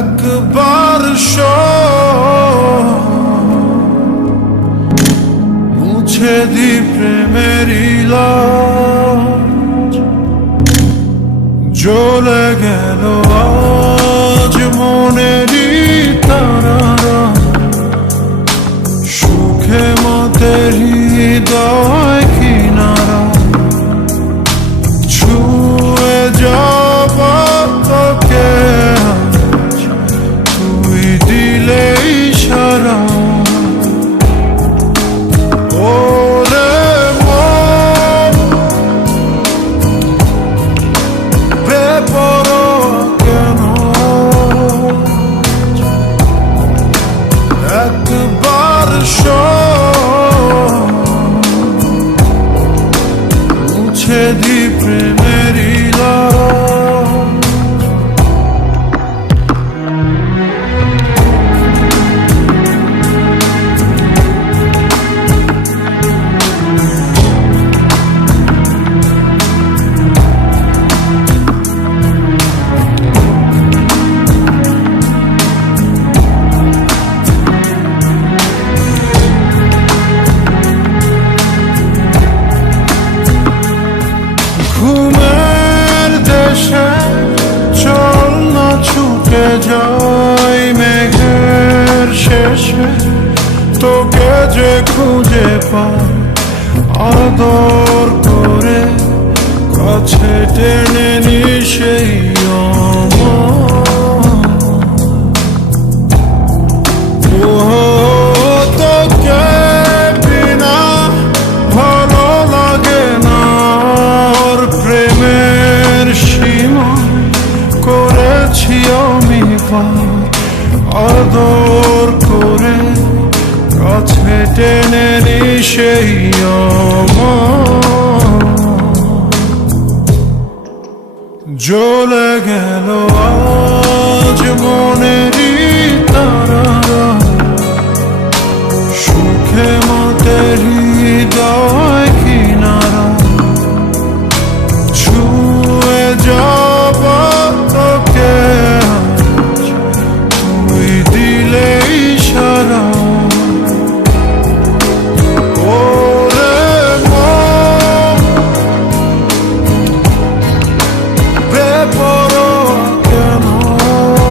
একবার মুছে দি প্রেমের লাজ, জ্বলে গেল আজ মনেরই তারারা, সুখে মতের হৃদয় কিনারা, ছুঁয়ে যাব তোকে তুই দিলে ইশারা। ওরে মন বেপরোয়া কেন, একবার মুছে দি প্রেমের লাজ। ঘুমের দেশে চল না ছুটে যাই মেঘের শেষে, তোকে যে খুঁজে পাই আদর করে কাছে টেনে নি সেই তোকে বিনা ভালো লাগে না, ওর প্রেমের সীমা করেছি আমি পার, আদর করে কাছে টেনে নি সেই জ্বলে গেল আজ মনেরই তারারা, সুখে মতের হৃদয়